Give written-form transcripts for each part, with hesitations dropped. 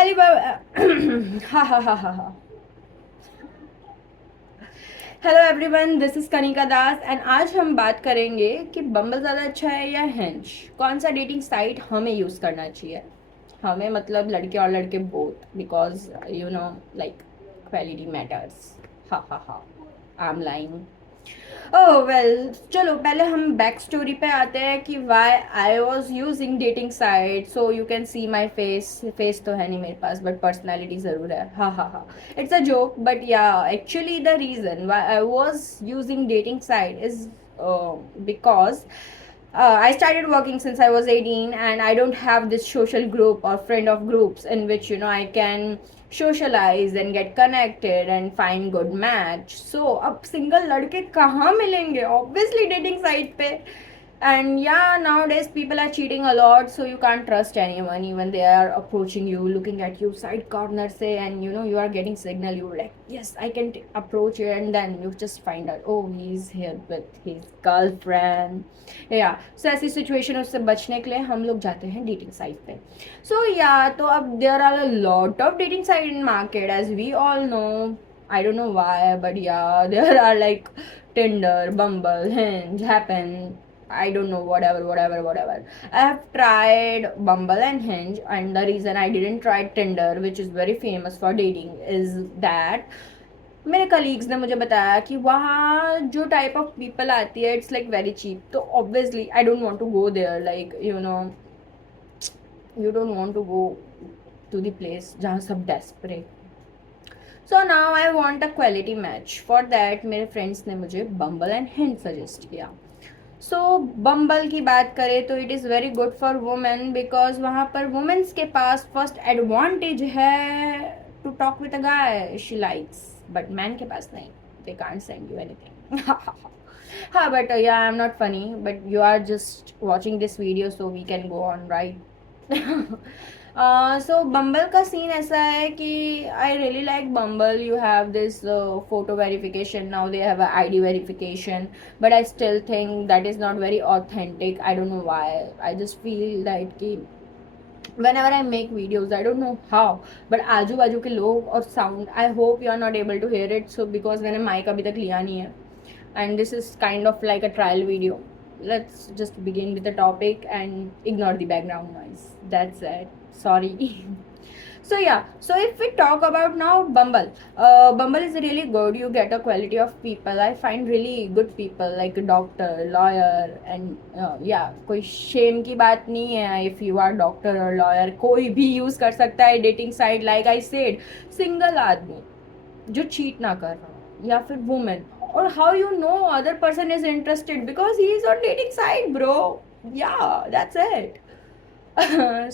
हेलो हा हा हा हा हा hello everyone, this is Kanika दास एंड आज हम बात करेंगे कि बम्बल ज़्यादा अच्छा है या हिंज। कौन सा डेटिंग साइट हमें यूज़ करना चाहिए। हमें मतलब लड़के और लड़के both, because you know like quality matters. हा हा हा, I am lying. Oh well, चलो पहले हम बैक स्टोरी पे आते हैं कि why I was using dating site. So you can see my face. Face तो है नहीं मेरे पास, बट पर्सनैलिटी ज़रूर है। हा हा हा, इट्स अ जोक, बट या actually the reason why I was using dating site is because I started working since I was 18, and I don't have this social group or friend of groups in which I can socialize and get connected and find good match. So अब single लड़के कहाँ मिलेंगे? Obviously dating site पे. And yeah, nowadays people are cheating a lot, so you can't trust anyone. Even they are approaching you, looking at you side corner say, and you are getting signal. You're like, yes, I can approach you, and then you just find out, oh, he's here with his girlfriend. या सो ऐसी सिचुएशन उससे बचने के लिए हम लोग जाते हैं डेटिंग साइट पे. सो या तो अब there are a lot of dating site in market as we all know. I don't know why, but yeah, there are like Tinder, Bumble, Hinge, Happen. I don't know, whatever. I have tried Bumble and Hinge, and the reason I didn't try Tinder, which is very famous for dating, is that मेरे कलीग्स ने मुझे बताया कि वहाँ जो type of people आती है it's like very cheap. तो obviously I don't want to go there, like you don't want to go to the place जहाँ सब desperate. So now I want a quality match. For that मेरे friends ने मुझे बम्बल and hint suggest किया. सो बम्बल की बात करें तो it is very good for women, because वहाँ पर वुमेन्स के पास फर्स्ट एडवांटेज है to talk with a guy she likes, but man के पास नहीं. They can't send you anything. हाँ, but yeah I am not funny, but you are just watching this video so we can go on right. So Bumble का scene ऐसा है कि I really like Bumble. You have this photo verification, now they have ID verification, but I still think that is not very authentic. I don't know why. I just feel that कि whenever I make videos, I don't know how, but आजू बाजू के लोग और sound, I hope you are not able to hear it. So because मैंने mic अभी तक लिया नहीं है, and this is kind of like a trial video. Let's just begin with the topic and ignore the background noise. That's it. Sorry. So yeah, so if we talk about now Bumble, Bumble is really good. You get a quality of people. I find really good people like a doctor, lawyer, and yeah, कोई shame की बात नहीं है. If you are doctor or lawyer, कोई भी use कर सकता है dating site. Like I said, single आदमी जो cheat ना कर रहा हो, या फिर woman, or how you know other person is interested because he is on dating site, bro. Yeah, that's it.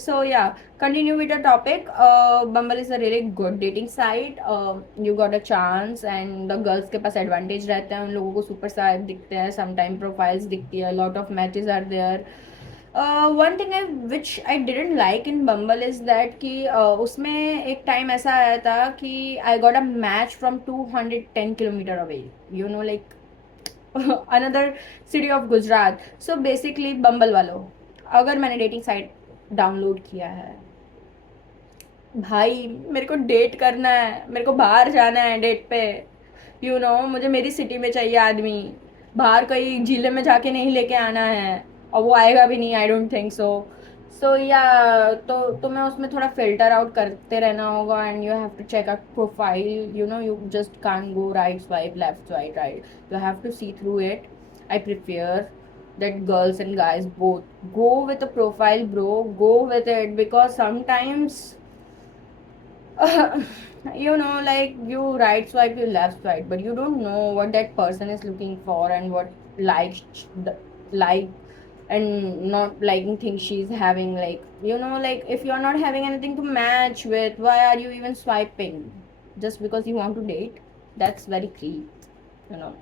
So yeah, continue with the topic. Bumble is a really good dating site. You got a chance, and the girls के पास advantage रहते हैं. उन लोगों को super swipe दिखते हैं, sometime profiles दिखती है, lot of matches are there. One thing which I didn't like in Bumble is that कि उसमें एक time ऐसा आया था कि I got a match from 210 kilometer away. Like another city of Gujarat. So basically Bumble वालों, अगर मैंने dating site डाउनलोड किया है, भाई मेरे को डेट करना है, मेरे को बाहर जाना है डेट पे. मुझे मेरी सिटी में चाहिए आदमी. बाहर कहीं जिले में जाके नहीं लेके आना है, और वो आएगा भी नहीं. I don't think so. सो या तो तुम्हें उसमें थोड़ा फिल्टर आउट करते रहना होगा, and you have to check out profile. You just can't go right swipe left swipe right. You have to see through it. I prefer that girls and guys both go with a profile, bro. Go with it, because sometimes like you right swipe, you left swipe, but you don't know what that person is looking for and what like like and not liking things she's having. Like like if you're not having anything to match with, why are you even swiping? Just because you want to date? That's very creep, you know.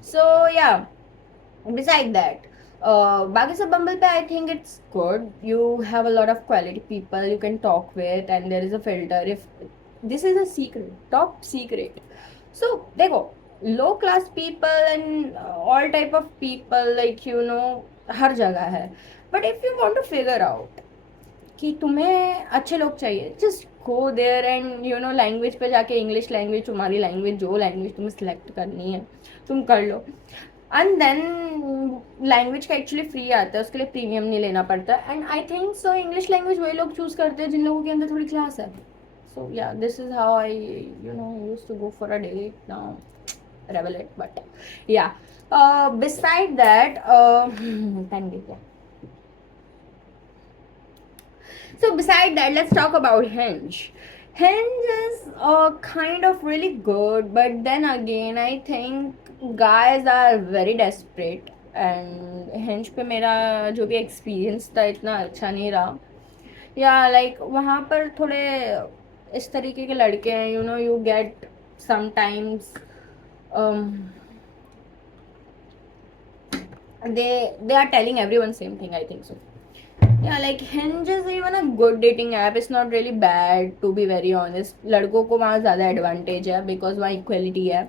So yeah, beside that, बाकी सब Bumble पे I think it's good. You have a lot of quality people you can talk with, and there is a filter. If this is a secret, top secret. So देखो, low class people and all type of people, like हर जगह है. But if you want to figure out कि तुम्हें अच्छे लोग चाहिए, just go there and you know language पे जाके इंग्लिश लैंग्वेज, तुम्हारी लैंग्वेज, जो लैंग्वेज तुम्हें सिलेक्ट करनी है तुम कर लो। एंड देन लैंग्वेज का एक्चुअली फ्री आता है, उसके लिए प्रीमियम नहीं लेना पड़ता। And I think so English language वही लोग चूज करते हैं जिन लोगों के अंदर थोड़ी क्लास है। So yeah this is how I you know use to go for a date now, revel it, but yeah, beside that thank you, yeah. So beside that, let's talk about Hinge. Hinge is kind of really good, but then again, I think guys are very desperate. And Hinge पे मेरा जो भी एक्सपीरियंस था इतना अच्छा नहीं रहा, या लाइक वहाँ पर थोड़े इस तरीके के लड़के हैं, you know you get sometimes they are telling everyone same thing, I think so. Yeah, like Hinge is even a good dating app. It's not really bad to be very honest. लड़कों को वहाँ ज़्यादा एडवांटेज है बिकॉज वहाँ इक्वलिटी है,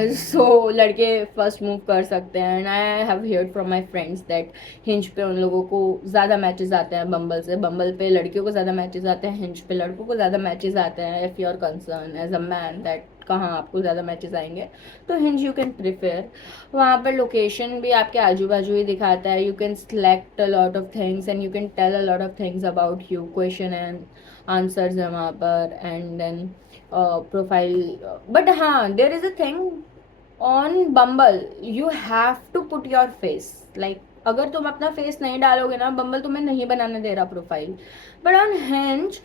सो लड़के first move कर सकते हैं। And I have heard from my friends that hinge पे उन लोगों को ज़्यादा मैचेस आते हैं बम्बल से। बम्बल पे लड़कियों को ज़्यादा मैचेस आते हैं, हिंज पे लड़कों को ज़्यादा मैचेस आते हैं। If you are concern as a man that कहाँ आपको ज़्यादा मैचेस आएंगे, तो हिंज यू कैन प्रिफेयर। वहाँ पर लोकेशन भी आपके आजू बाजू ही दिखाता है, you can select a lot of things and you can tell a lot of things about you, question and answers है वहाँ पर। एंड देन प्रोफाइल, बट हाँ there is a thing on Bumble, you have to put your face. Like अगर तुम अपना फेस नहीं डालोगे ना, बम्बल तुम्हें नहीं बनाने दे रहा profile. But on Hinge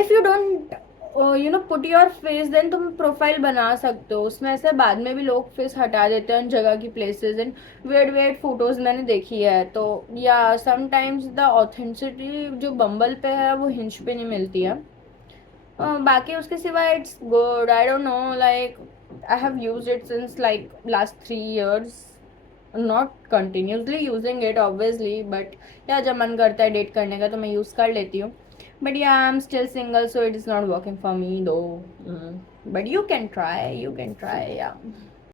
if you don't you know put your face, then तुम प्रोफाइल बना सकते हो उसमें। ऐसे बाद में भी लोग फेस हटा देते हैं उन जगह की places and wait wait photos मैंने देखी है। तो या समटाइम्स द ऑथेंटिसिटी जो बम्बल पे है वो हिंज पे नहीं मिलती है। बाकी उसके सिवा it's good, I don't know, like I have used it since like last 3 years, not continuously using it obviously, but या जब मन करता है डेट करने का तो मैं यूज़ कर लेती हूँ। But yeah I am still single, so it is not working for me though, but you can try, you can try, या।